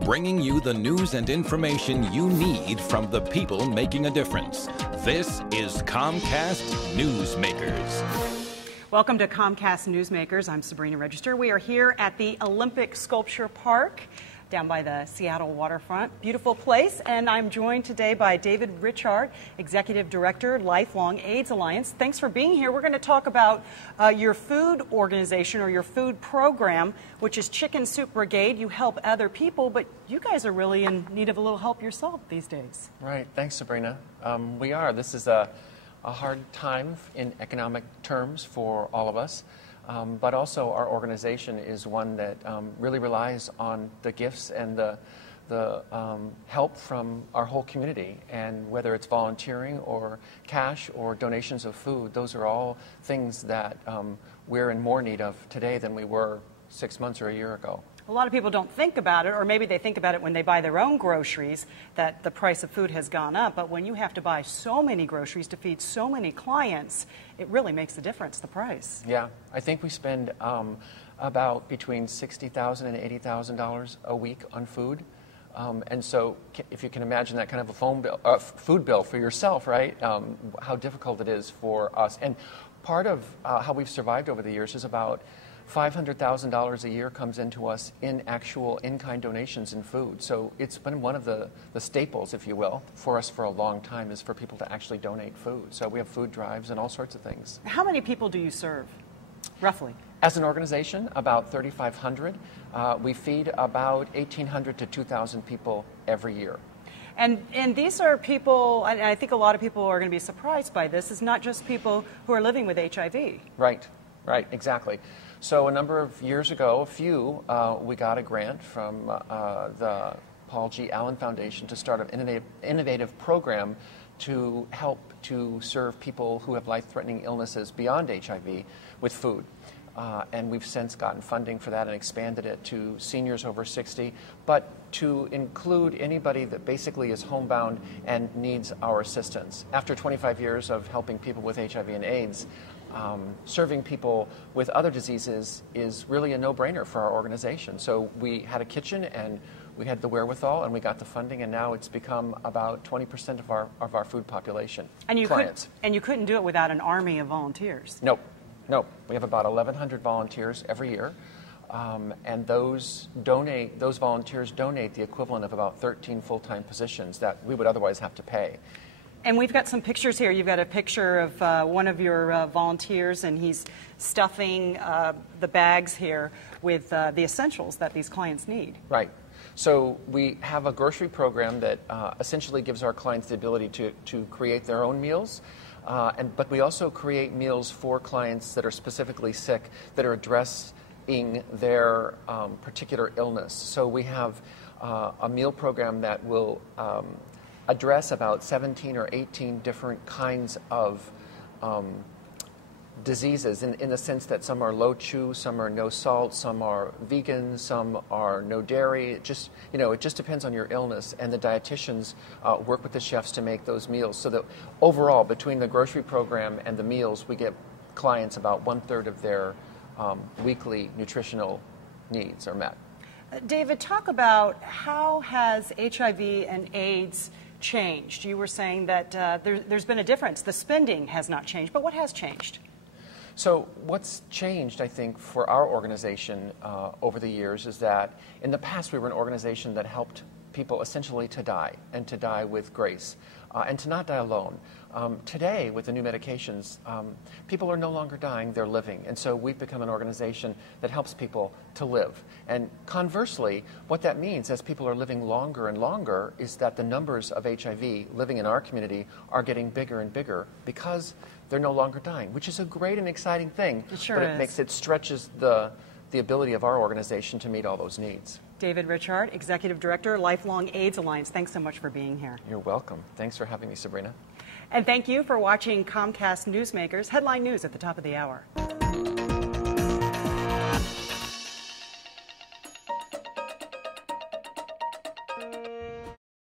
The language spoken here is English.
bringing you the news and information you need from the people making a difference. This is Comcast Newsmakers. Welcome to Comcast Newsmakers. I'm Sabrina Register. We are here at the Olympic Sculpture Park down by the Seattle waterfront. Beautiful place, and I'm joined today by DavidRichart, Executive Director, Lifelong AIDS Alliance. Thanks for being here. We're going to talk about your food organization or your food program, which is Chicken Soup Brigade. You help other people, but you guys are really in need of a little help yourself these days. Right. Thanks, Sabrina. We are. This is a hard time in economic terms for all of us. But also our organization is one that really relies on the gifts and the help from our whole community. And whether it's volunteering or cash or donations of food, those are all things that we're in more need of today than we were 6 months or a year ago. A lot of people don't think about it, or maybe they think about it when they buy their own groceries, that the price of food has gone up. But when you have to buy so many groceries to feed so many clients, it really makes a difference, the price. Yeah, I think we spend about between $60,000 and $80,000 a week on food. And so if you can imagine that kind of a food bill for yourself, right, how difficult it is for us. And part of how we've survived over the years is about $500,000 a year comes into us in actual in-kind donations in food. So it's been one of the staples, if you will, for us for a long time, is for people to actually donate food. So we have food drives and all sorts of things. How many people do you serve, roughly? As an organization, about 3,500. We feed about 1,800 to 2,000 people every year. And these are people, and I think a lot of people are going to be surprised by this, it's not just people who are living with HIV. Right, exactly. So a number of years ago, we got a grant from the Paul G. Allen Foundation to start an innovative program to help to serve people who have life-threatening illnesses beyond HIV with food. And we've since gotten funding for that and expanded it to seniors over 60, but to include anybody that basically is homebound and needs our assistance. After 25 years of helping people with HIV and AIDS, serving people with other diseases is really a no-brainer for our organization. So we had a kitchen and we had the wherewithal and we got the funding, and now it's become about 20% of our food population. And you couldn't do it without an army of volunteers. Nope. We have about 1,100 volunteers every year, and those volunteers donate the equivalent of about 13 full-time positions that we would otherwise have to pay. And we've got some pictures here. You've got a picture of one of your volunteers, and he's stuffing the bags here with the essentials that these clients need. Right. So we have a grocery program that essentially gives our clients the ability to create their own meals. But we also create meals for clients that are specifically sick, that are addressing their particular illness. So we have a meal program that will address about 17 or 18 different kinds of diseases in the sense that some are low chew, some are no salt, some are vegan, some are no dairy. It just depends on your illness, and the dietitians work with the chefs to make those meals so that overall, between the grocery program and the meals, we get clients about 1/3 of their weekly nutritional needs are met. David, talk about how has HIV and AIDS changed? You were saying that there's been a difference. The spending has not changed, but what has changed? So what's changed, I think, for our organization over the years is that in the past we were an organization that helped people essentially to die, and to die with grace, and to not die alone. Today, with the new medications, people are no longer dying, they're living. And so we've become an organization that helps people to live. And conversely, what that means as people are living longer and longer is that the numbers of HIV living in our community are getting bigger and bigger because they're no longer dying, which is a great and exciting thing. It sure but it stretches the ability of our organization to meet all those needs. DavidRichart, Executive Director, Lifelong AIDS Alliance. Thanks so much for being here. You're welcome. Thanks for having me, Sabrina. And thank you for watching Comcast Newsmakers, headline news at the top of the hour.